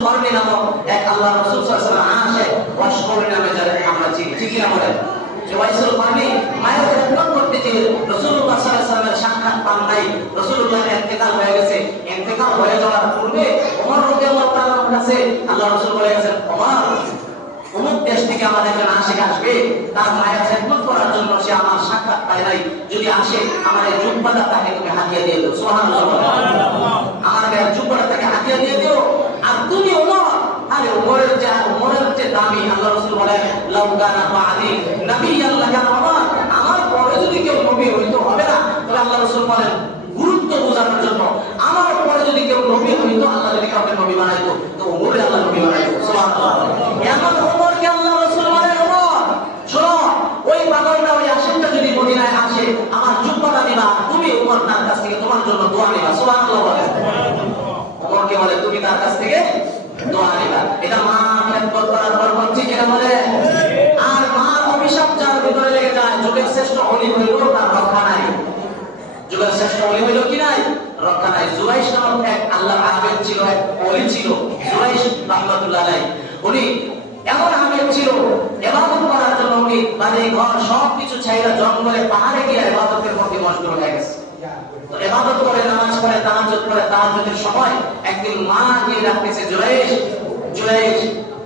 কর্মী নামক এক আল্লাহ রাসূল সাল্লাল্লাহু আলাইহি ওয়াসাল্লাম আসে ওয়াশকর নামে যারা আমরা চিনি ঠিক না বলেন যে ওয়াইসুল কর্মী মায়ের খেদমত করতে যে রাসূলুল্লাহ সাল্লাল্লাহু আলাইহি ওয়াসাল্লামের সাক্ষাৎ পান নাই রাসূলুল্লাহর ইন্তেকাল হয়ে গেছে ইন্তেকাল হয়ে যাওয়ার পূর্বে ওমর রাদিয়াল্লাহু তাআলার কাছে আল্লাহ রাসূল বলে গেছেন ওমর অমুক দেশ থেকে আমাদের একজন আশিক আসবে তার মায়ের খেদমত করার জন্য সে আমার সাক্ষাৎ পায় নাই যদি আসে আমার এই জুব্বাটা তাকে তুমি হাতিয়ে দিয়ে দাও সুবহানাল্লাহ আমার গায়ের জুব্বাটা তাকে হাতিয়ে দিয়ে দিও আর তুমি ওমর আরে ওমরের যে দামি আল্লাহ রাসূল বলেন লাউ কানা বাদি নবী আল্লাহ কানা ওমর আমার পরে যদি কেউ নবী হইতো হবে না তবে আল্লাহ রাসূল বলেন গুরুত্ব বোঝানোর জন্য আমার পরে যদি কেউ নবী হইতো আল্লাহ যদি কাউকে নবী বানাইতো তো ওমরে আল্লাহ নবী বানাইতো সুবহানাল্লাহ এমন ওমরকে আল্লাহ রাসূল বলেন ওমর শোনো ওই পাগলটা ওই আশিকটা যদি মদিনায় আসে আমার জুব্বাটা দিবা তুমি ওমর তার কাছ থেকে তোমার জন্য দোয়া নিবা সুবহানাল্লাহ বলেন ওমরকে বলে তুমি তার কাছ থেকে দোয়া নিবা এটা মা খেদমত করার বরকত ঠিক না বলে আর মার অভিশাপ যার ভিতরে লেগে যায় যুগের শ্রেষ্ঠ ওলি হইল তার রক্ষা নাই যুগের শ্রেষ্ঠ ওলি হইল কি নাই রক্ষা নাই জুরাইশ নামক এক আল্লাহর আবেদ ছিল এক ওলি ছিল জুরাইশ রাহমাতুল্লাহ আলাইহি উনি এমন আবেদ ছিল ইবাদত করার জন্য উনি বাড়ি ঘর সবকিছু ছাইরা জঙ্গলে পাহাড়ে গিয়ে ইবাদতের মধ্যে মশগুল হয়ে গেছে তো ইবাদত করে নামাজ পড়ে তাহাজ্জুদ করে তাহাজ্জুদের সময় একদিন মা গিয়ে ডাকতেছে জুরাইশ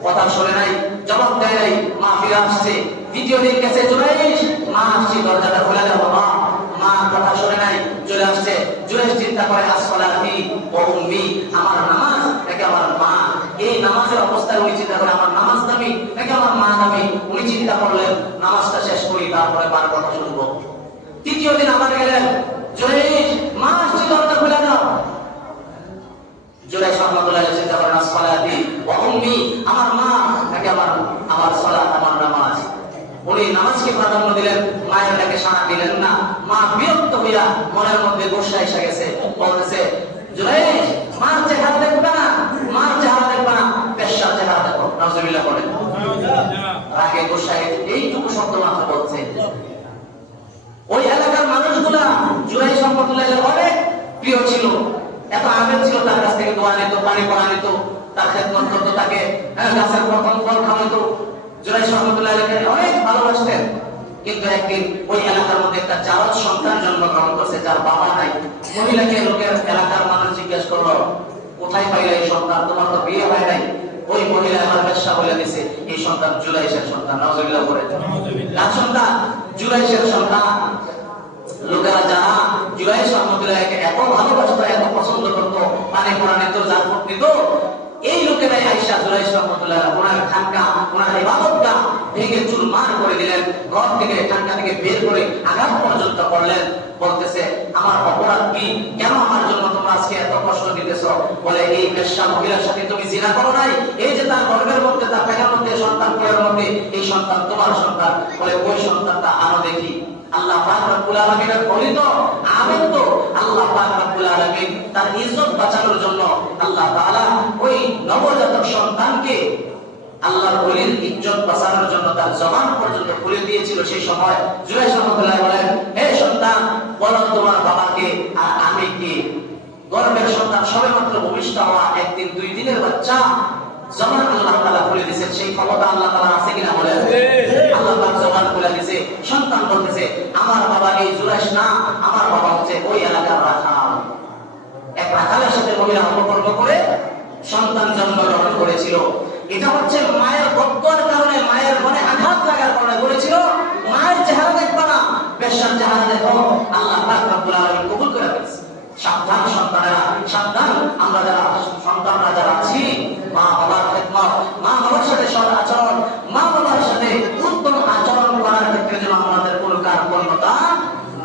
কথা শুনে নাই জবাব দেয় নাই মা ফিরে আসছে দ্বিতীয় দিন গেছে জুরাইশ মা আসছে দরজাটা খুলে দাও বাবা মা কথা শুনে নাই চলে আসছে জুরাইশ চিন্তা করে আসসালাতি ওয়া উম্মি আমার নামাজ নাকি আমার মা এই নামাজের অবস্থায় উনি চিন্তা করে আমার নামাজ দামি নাকি আমার মা দামি উনি চিন্তা করলেন নামাজটা শেষ করি তারপরে বার কথা শুনবো তৃতীয় দিন আবার গেলেন জুরাইশ মা আসছে দরজা খুলে দাও জুরাইশ রাহমাতুল্লাহ আলাইহি চিন্তা করেন আসসালাতি ওয়া উম্মি আমার মা নাকি আমার সালাত আমার নামাজ উনি নামাজকে প্রাধান্য দিলেন মায়ের ডাকে সাড়া দিলেন না মা বিরক্ত হইয়া মনের মধ্যে গোসা এসে গেছে বলতেছে জুরাইশ মার চেহারা দেখবে না মার চেহারা দেখবে না পেশার চেহারা দেখো নাউজুবিল্লাহ বলেন রাগে গোসায় এইটুকু শব্দ মাত্র বলছে ওই এলাকার মানুষগুলা জুরাইশ রাহমাতুল্লাহ আলাইহি অনেক প্রিয় ছিল এত আবেদ ছিল তার কাছ থেকে দোয়া নিত পানি পড়া নিত তার খেদমত করতো তাকে গাছের প্রথম ফল খাওয়াইতো জুরাইশ রাহমাতুল্লাহ আলাইহি অনেক ভালোবাসতেন কিন্তু একদিন ওই এলাকার মধ্যে একটা জারজ সন্তান জন্মগ্রহণ করছে যার বাবা নাই মহিলাকে লোকের এলাকার মানুষ জিজ্ঞেস করলো কোথায় পাইলে এই সন্তান তোমার তো বিয়ে হয় নাই ওই মহিলা আমার বেশ্যা বলে দিয়েছে এই সন্তান জুরাইশের সন্তান নাউজুবিল্লাহ করে কার সন্তান জুরাইশের সন্তান লোকেরা যারা জুরাইশ রাহমাতুল্লাহকে এত ভালোবাসতো এত পছন্দ করতো পানি পড়া নিত জাফর নিত এই লোকেরাই আয়েশা জুরাইশ রাহমাতুল্লাহ ওনার খানকা ওনার ইবাদতটা ভেঙে চুরমার করে দিলেন ঘর থেকে খানকা থেকে বের করে আঘাত পর্যন্ত করলেন বলতেছে আমার অপরাধ কি কেন আমার জন্য তোমরা আজকে এত কষ্ট দিতেছো বলে এই বেশ্যা মহিলার সাথে তুমি জিনা করো নাই এই যে তার গর্ভের মধ্যে তার পেটের মধ্যে সন্তান কোলের মধ্যে এই সন্তান তোমার সন্তান বলে ওই সন্তানটা আরো দেখি আল্লাহ পাক রব্বুল আলামিনের ফলিত আবেদ তো আল্লাহ পাক রব্বুল আলামিন তার ইজ্জত বাঁচানোর জন্য আল্লাহ তাআলা ওই নবজাতক সন্তানকে আল্লাহর ওলির ইজ্জত বাঁচানোর জন্য তার জবান পর্যন্ত খুলে দিয়েছিল সেই সময় জুরাইশ রাহমাতুল্লাহ বলেন হে সন্তান বলো তোমার বাবাকে আর আমি কি গর্ভের সন্তান সবেমাত্র ভূমিষ্ঠ হওয়া একদিন 2 দিনের বাচ্চা জবান আল্লাহ তাআলা খুলে দিয়েছেন সেই ক্ষমতা আল্লাহ তাআলা আছে কিনা বলেন আল্লাহ পাক জবান খুলে দিয়েছে সন্তান বলতেছে আমার বাবা এই জুরাইশ না আমার বাবা হচ্ছে ওই এলাকার রাখাল এক রাখালের সাথে মহিলা অপকর্ম করে সন্তান জন্মগ্রহণ করেছিল এটা হচ্ছে মায়ের বদদোয়ার কারণে মায়ের মনে আঘাত লাগার কারণে বলেছিল মায়ের চেহারা দেখবা না বেশ্যার চেহারা দেখো আল্লাহ পাক রব্বুল আলামিন কবুল করে ফেলেছে সাবধান সন্তানেরা সাবধান আমরা যারা সন্তানরা যারা আছি মা বাবার খেদমত মা বাবার সাথে সৎ আচরণ মা বাবার সাথে উত্তম আচরণ করার ক্ষেত্রে যেন আমাদের কোনো কার্পণ্যতা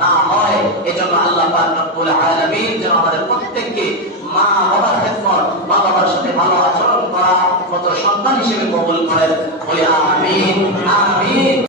না হয় এজন্য আল্লাহ পাক রব্বুল আলামিন যেন আমাদের প্রত্যেককে মা বাবার খেদমত মা বাবার সাথে ভালো আচরণ করা মতো সন্তান হিসেবে কবুল করেন বলি আমিন।